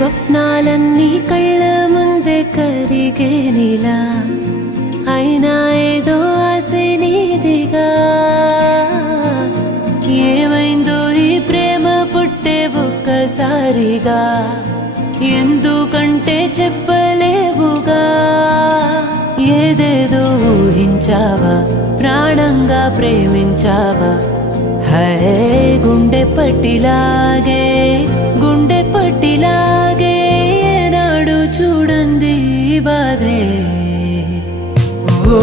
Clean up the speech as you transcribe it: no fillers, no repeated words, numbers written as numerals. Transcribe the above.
స్వప్నాలన్నీ కళ్ళ ముందే కరిగేనిలా అయినా ఏదో ఆశే నీదిగా ఏమైందో ఈ ప్రేమ పుట్టే ఒక్కసారిగా ఎందుకంటే చెప్పలేవుగా ఏదేదో ఊహించావా ప్రాణంగా ప్రేమించావా హై గుండె పట్టిలాగే ఏనాడు చూడంది బాధే ఓ